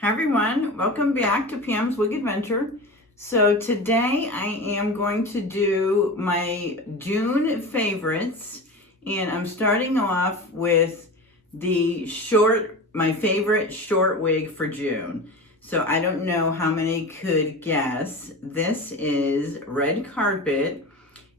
Hi everyone, welcome back to Pam's Wig Adventure. So today I am going to do my June favorites, and I'm starting off with my favorite short wig for June. So I don't know how many could guess. This is Red Carpet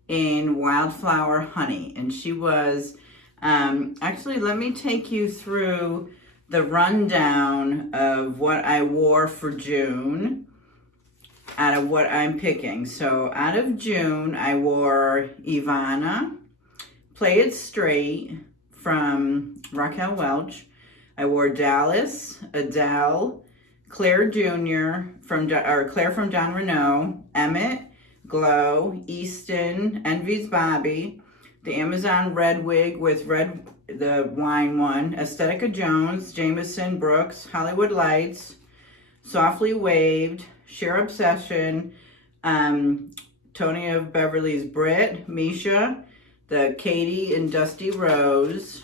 in Wildflower Honey, and she was, actually let me take you through the rundown of what I wore for June out of what I'm picking. So out of June, I wore Ivana, Play It Straight from Raquel Welch. I wore Dallas, Adele, Claire Jr. Claire from Jon Renau, Emmett, Glow, Easton, Envy's Bobbi, the Amazon Red Wig with the wine one, Estetica Jones, Jameson, Brooks, Hollywood Lights, Softly Waved, Sheer Obsession, Tony of Beverly's Brit, Mischa, the Katie and Dusty Rose,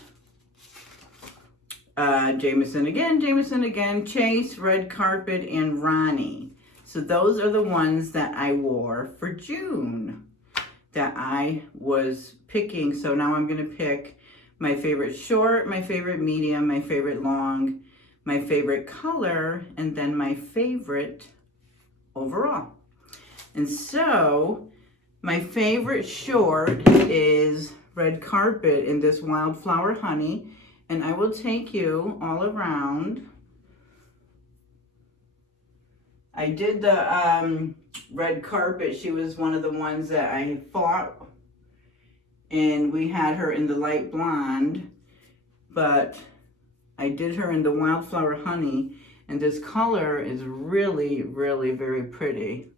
Jameson again, Chase, Red Carpet, and Ronnie. So those are the ones that I wore for June that I was picking. So now I'm going to pick my favorite short, my favorite medium, my favorite long, my favorite color, and then my favorite overall. And so my favorite short is Red Carpet in this Wildflower Honey, and I will take you all around. I did the Red Carpet. She was one of the ones that I fought, and we had her in the light blonde, but I did her in the Wildflower Honey, and this color is really, really very pretty.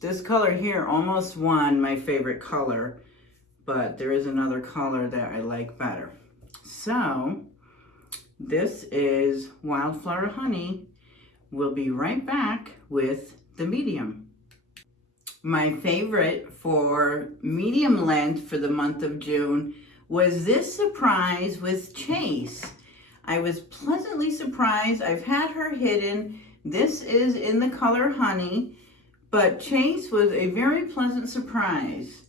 This color here almost won my favorite color, but there is another color that I like better. So this is Wildflower Honey. We'll be right back with the medium. My favorite for medium length for the month of June was this surprise with Chase. I was pleasantly surprised. I've had her hidden. This is in the color Honey, but Chase was a very pleasant surprise.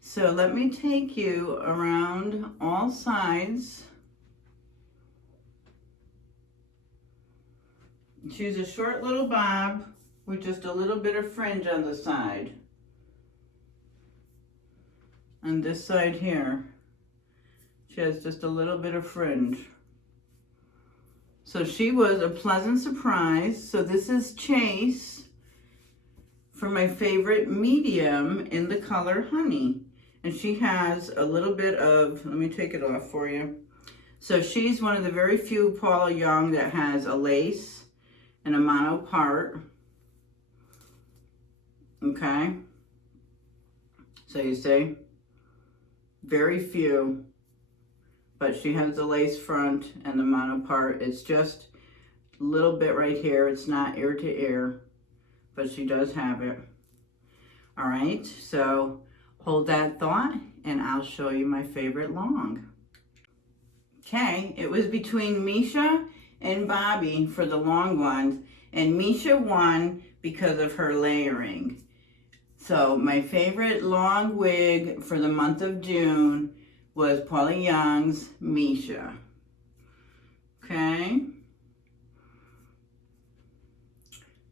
So let me take you around all sides. She's a short little bob with just a little bit of fringe on the side. On this side here, she has just a little bit of fringe. So she was a pleasant surprise. So this is Chase for my favorite medium in the color Honey. And she has a little bit of, let me take it off for you. So she's one of the very few Paula Young that has a lace and a mono part. Okay. So you see, very few, but she has the lace front and the mono part. It's just a little bit right here. It's not ear to ear, but she does have it. All right, so hold that thought and I'll show you my favorite long. Okay, it was between Mischa and Bobbi for the long ones, and Mischa won because of her layering. So my favorite long wig for the month of June was Paula Young's Mischa. Okay.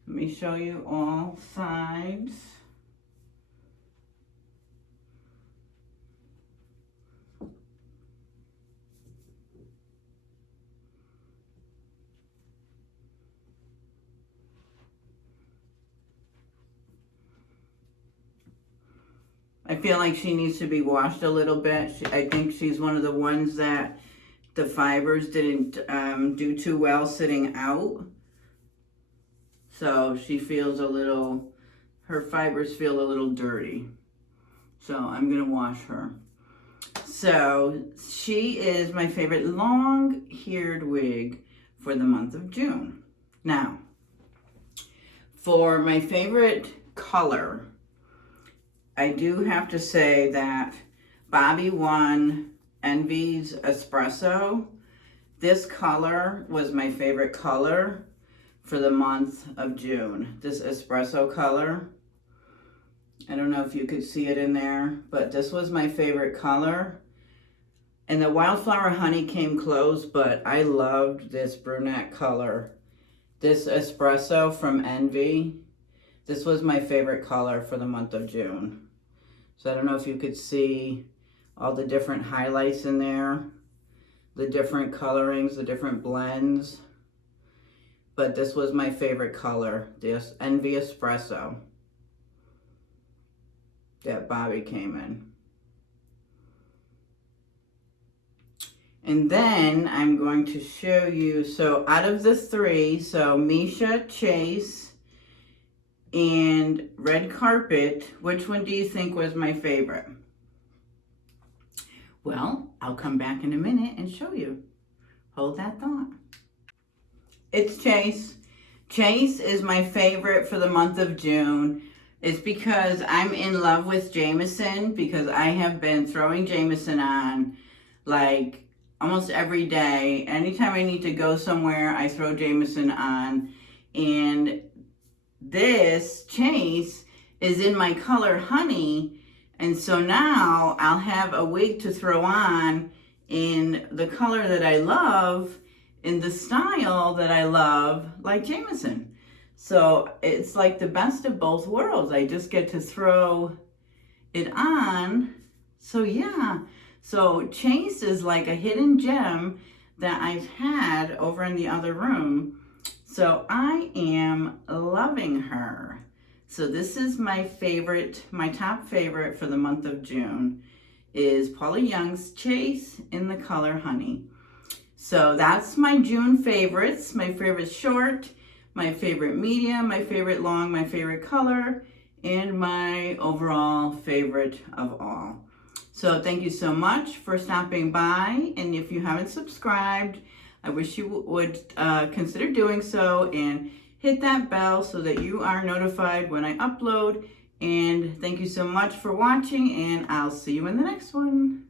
Let me show you all sides. I feel like she needs to be washed a little bit. I think she's one of the ones that the fibers didn't do too well sitting out. So she feels her fibers feel a little dirty. So I'm gonna wash her. So she is my favorite long-haired wig for the month of June. Now, for my favorite color, I do have to say that Bobbi won Envy's Espresso. this color was my favorite color for the month of June. This espresso color. I don't know if you could see it in there, but this was my favorite color. And the Wildflower Honey came close, but I loved this brunette color. This Espresso from Envy. This was my favorite color for the month of June. So I don't know if you could see all the different highlights in there, the different colorings, the different blends. But this was my favorite color, this Envy Espresso that Bobbi came in. And then I'm going to show you, so out of the three, so Mischa, Chase, and Red Carpet, which one do you think was my favorite? Well, I'll come back in a minute and show you. Hold that thought. It's Chase. Chase is my favorite for the month of June. It's because I'm in love with Jameson, because I have been throwing Jameson on like almost every day. Anytime I need to go somewhere, I throw Jameson on. And this Chase is in my color Honey. And so now I'll have a wig to throw on in the color that I love, in the style that I love, like Jameson. So it's like the best of both worlds. I just get to throw it on. So yeah. So Chase is like a hidden gem that I've had over in the other room. So I am loving her. So this is my favorite, my top favorite for the month of June is Paula Young's Chase in the color Honey. So that's my June favorites. My favorite short, my favorite medium, my favorite long, my favorite color, and my overall favorite of all. So thank you so much for stopping by. And if you haven't subscribed, I wish you would consider doing so and hit that bell so that you are notified when I upload. And thank you so much for watching, and I'll see you in the next one.